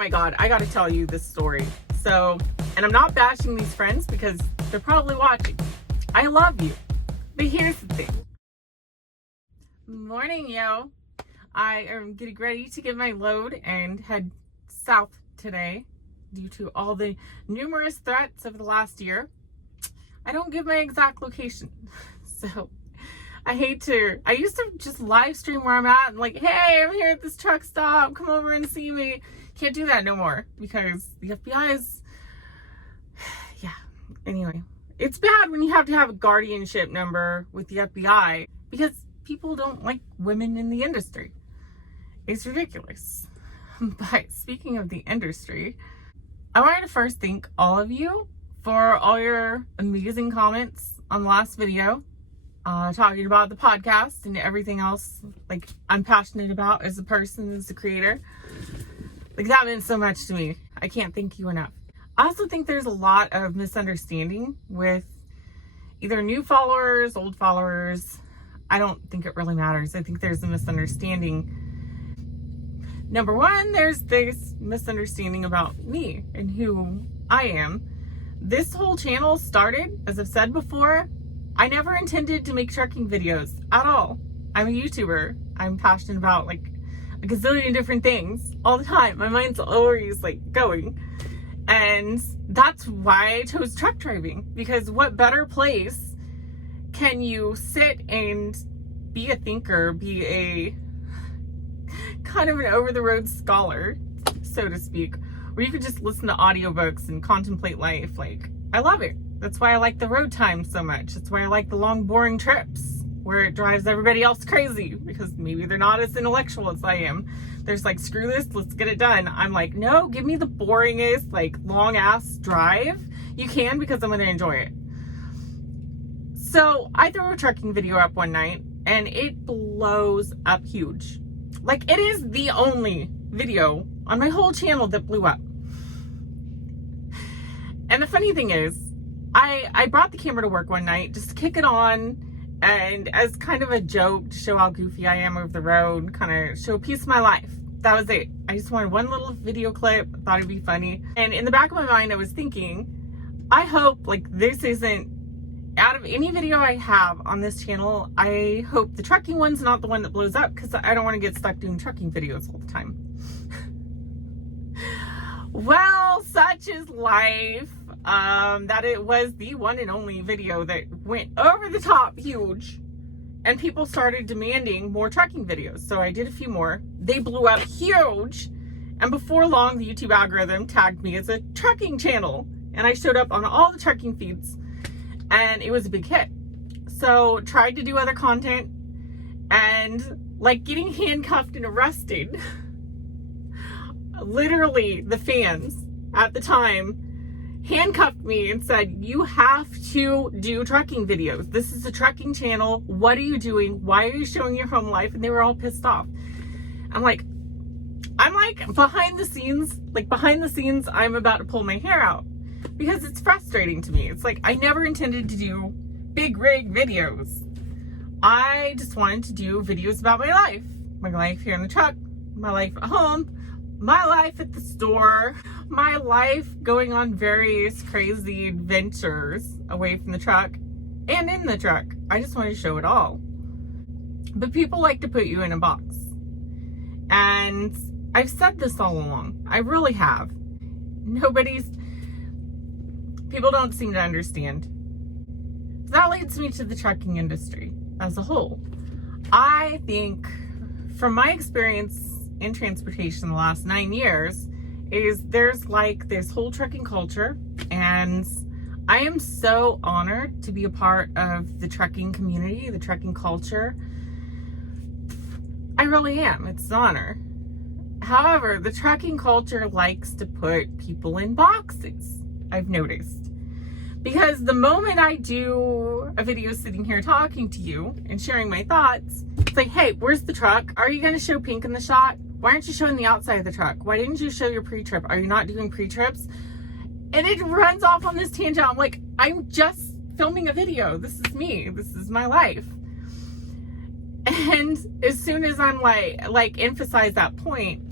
my God, I gotta tell you this story. So, and I'm not bashing these friends because they're probably watching. I love you. But here's the thing. Morning, yo. I am getting ready to get my load and head south today due to all the numerous threats of the last year. I don't give my exact location. So I used to just live stream where I'm at and like, hey, I'm here at this truck stop. Come over and see me. Can't do that no more because the FBI is, yeah. Anyway, it's bad when you have to have a guardianship number with the FBI because people don't like women in the industry. It's ridiculous. But speaking of the industry, I wanted to first thank all of you for all your amazing comments on the last video, talking about the podcast and everything else like I'm passionate about as a person, as a creator. Like that meant so much to me. I can't thank you enough. I also think there's a lot of misunderstanding with either new followers, old followers. I don't think it really matters. I think there's a misunderstanding. Number one, there's this misunderstanding about me and who I am. This whole channel started, as I've said before, I never intended to make trucking videos at all. I'm a YouTuber. I'm passionate about like a gazillion different things all the time. My mind's always like going. And that's why I chose truck driving, because what better place can you sit and be a thinker, be a kind of an over-the-road scholar, so to speak, where you could just listen to audiobooks and contemplate life. Like, I love it. That's why I like the road time so much. That's why I like the long, boring trips where it drives everybody else crazy because maybe they're not as intellectual as I am. There's like, screw this, let's get it done. I'm like, no, give me the boringest, like, long-ass drive you can because I'm going to enjoy it. So I threw a trucking video up one night and it blows up huge. Like, it is the only video on my whole channel that blew up. And the funny thing is, I brought the camera to work one night just to kick it on and as kind of a joke to show how goofy I am over the road, kind of show a piece of my life. That was it. I just wanted one little video clip. Thought it'd be funny. And in the back of my mind, I was thinking, I hope like this isn't, out of any video I have on this channel, I hope the trucking one's not the one that blows up because I don't want to get stuck doing trucking videos all the time. Well, such is life. That it was the one and only video that went over the top huge and people started demanding more trucking videos. So I did a few more. They blew up huge. And before long, the YouTube algorithm tagged me as a trucking channel. And I showed up on all the trucking feeds and it was a big hit. So tried to do other content and like getting handcuffed and arrested. Literally the fans at the time handcuffed me and said, you have to do trucking videos. This is a trucking channel. What are you doing? Why are you showing your home life? And they were all pissed off. I'm like behind the scenes, I'm about to pull my hair out because it's frustrating to me. It's like, I never intended to do big rig videos. I just wanted to do videos about my life here in the truck, my life at home, my life at the store, my life going on various crazy adventures away from the truck and in the truck. I just wanted to show it all. But people like to put you in a box. And I've said this all along. I really have. People don't seem to understand. So that leads me to the trucking industry as a whole. I think from my experience in transportation the last 9 years is there's like this whole trucking culture, and I am so honored to be a part of the trucking community, the trucking culture. I really am. It's an honor. However, the trucking culture likes to put people in boxes, I've noticed. Because the moment I do a video sitting here talking to you and sharing my thoughts, it's like, hey, where's the truck? Are you going to show pink in the shot? Why aren't you showing the outside of the truck? Why didn't you show your pre-trip? Are you not doing pre-trips? And it runs off on this tangent. I'm like, I'm just filming a video. This is me. This is my life. And as soon as I'm like emphasize that point,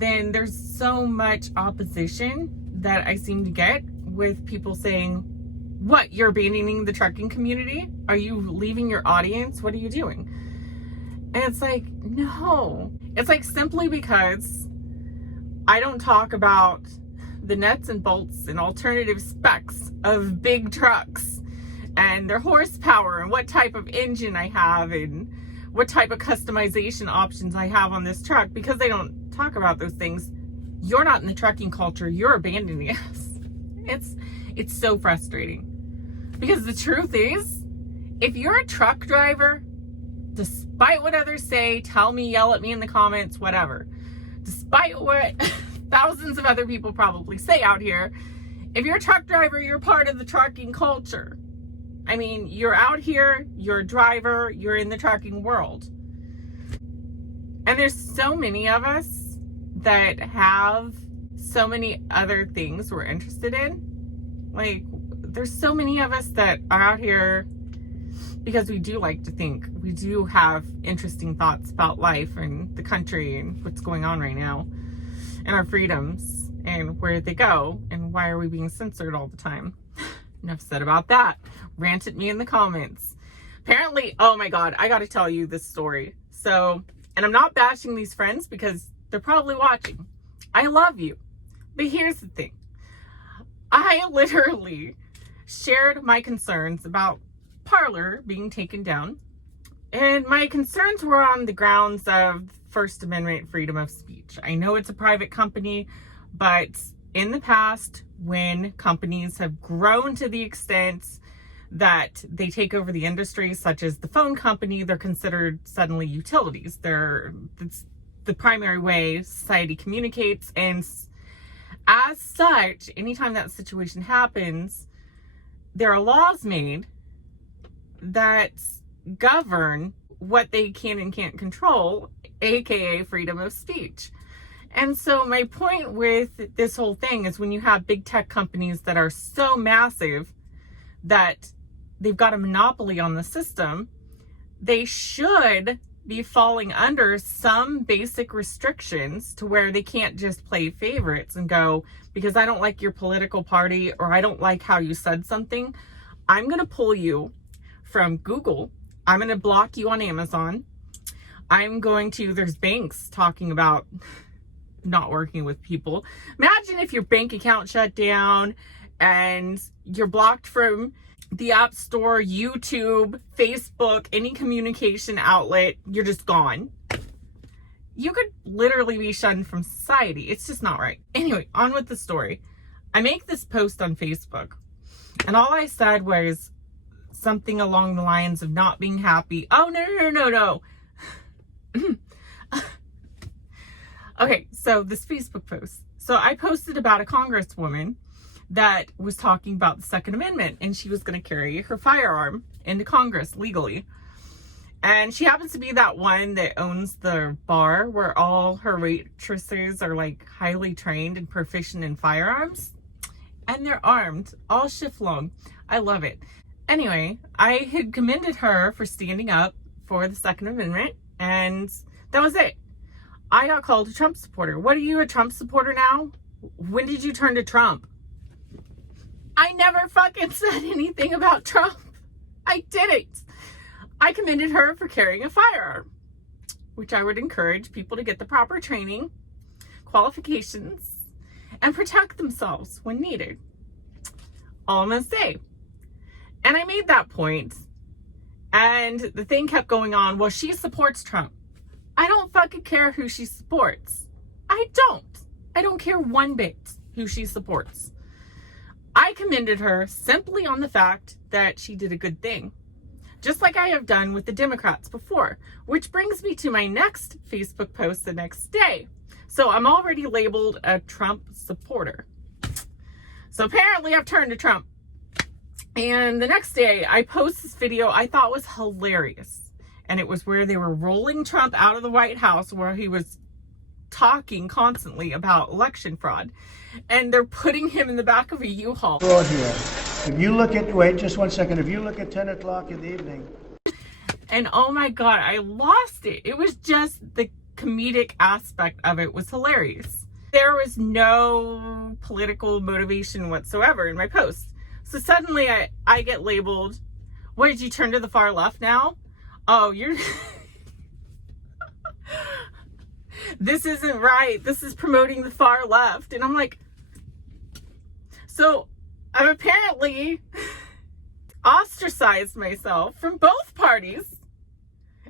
then there's so much opposition that I seem to get with people saying, what, you're abandoning the trucking community? Are you leaving your audience? What are you doing? And it's like, no. It's like simply because I don't talk about the nuts and bolts and alternative specs of big trucks and their horsepower and what type of engine I have and what type of customization options I have on this truck, because they don't talk about those things. You're not in the trucking culture. You're abandoning us. It's so frustrating, because the truth is, if you're a truck driver, despite what others say, tell me, yell at me in the comments, whatever, despite what thousands of other people probably say out here, if you're a truck driver, you're part of the trucking culture. I mean, you're out here, you're a driver, you're in the trucking world. And there's so many of us that have so many other things we're interested in. Like, there's so many of us that are out here because we do like to think. We do have interesting thoughts about life and the country and what's going on right now and our freedoms and where they go and why are we being censored all the time. Enough said about that. Rant at me in the comments. Apparently, oh my God, I gotta tell you this story. So, and I'm not bashing these friends because they're probably watching. I love you. But here's the thing. I literally shared my concerns about Parler being taken down. And my concerns were on the grounds of First Amendment freedom of speech. I know it's a private company, but in the past, when companies have grown to the extent that they take over the industry, such as the phone company, they're considered suddenly utilities. It's the primary way society communicates. And as such, anytime that situation happens, there are laws made that govern what they can and can't control, aka freedom of speech. And so my point with this whole thing is, when you have big tech companies that are so massive that they've got a monopoly on the system, they should be falling under some basic restrictions to where they can't just play favorites and go, because I don't like your political party or I don't like how you said something, I'm going to pull you from Google. I'm going to block you on Amazon. There's banks talking about not working with people. Imagine if your bank account shut down and you're blocked from the App Store, YouTube, Facebook, any communication outlet. You're just gone. You could literally be shunned from society. It's just not right. Anyway, on with the story. I make this post on Facebook, and all I said was something along the lines of not being happy. Oh, no. Okay, so this Facebook post. So I posted about a congresswoman that was talking about the Second Amendment, and she was going to carry her firearm into Congress legally. And she happens to be that one that owns the bar where all her waitresses are like highly trained and proficient in firearms. And they're armed all shift long. I love it. Anyway, I had commended her for standing up for the Second Amendment, and that was it. I got called a Trump supporter. What are you, a Trump supporter now? When did you turn to Trump? I never fucking said anything about Trump. I didn't. I commended her for carrying a firearm, which I would encourage people to get the proper training, qualifications, and protect themselves when needed. All I'm gonna say. And I made that point, and the thing kept going on. Well, she supports Trump. I don't fucking care who she supports. I don't care one bit who she supports. I commended her simply on the fact that she did a good thing, just like I have done with the Democrats before, which brings me to my next Facebook post the next day. So I'm already labeled a Trump supporter. So apparently I've turned to Trump. And the next day I post this video I thought was hilarious. And it was where they were rolling Trump out of the White House, where he was talking constantly about election fraud. And they're putting him in the back of a U-Haul. Fraud here. If you look at, wait just one second, if you look at 10 o'clock in the evening. And oh my God, I lost it. It was just the comedic aspect of it was hilarious. There was no political motivation whatsoever in my post. So suddenly I get labeled, what, did you turn to the far left now? Oh, you're... This isn't right. This is promoting the far left. And I'm like, so I've apparently ostracized myself from both parties.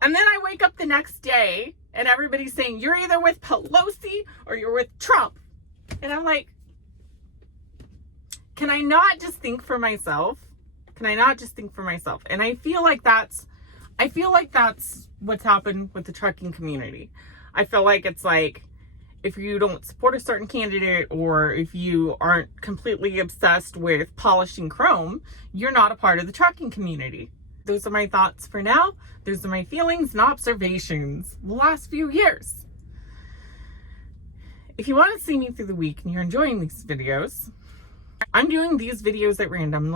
And then I wake up the next day and everybody's saying, you're either with Pelosi or you're with Trump. And I'm like, can I not just think for myself? Can I not just think for myself? And I feel like that's what's happened with the trucking community. I feel like it's like, if you don't support a certain candidate or if you aren't completely obsessed with polishing chrome, you're not a part of the trucking community. Those are my thoughts for now. Those are my feelings and observations the last few years. If you want to see me through the week and you're enjoying these videos, I'm doing these videos at random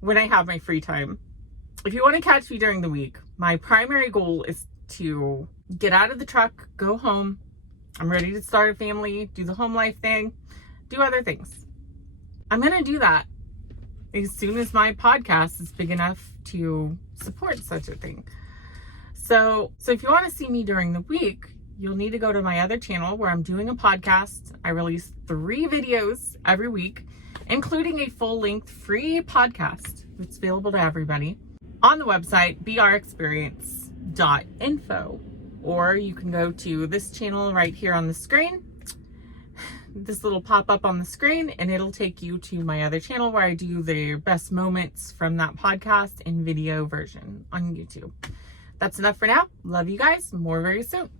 when I have my free time. If you want to catch me during the week, my primary goal is to get out of the truck, go home. I'm ready to start a family, do the home life thing, do other things. I'm going to do that as soon as my podcast is big enough to support such a thing. So if you want to see me during the week, you'll need to go to my other channel where I'm doing a podcast. I release 3 videos every week, including a full-length free podcast that's available to everybody on the website brexperience.info. Or you can go to this channel right here on the screen, this little pop-up on the screen, and it'll take you to my other channel where I do the best moments from that podcast in video version on YouTube. That's enough for now. Love you guys. More very soon.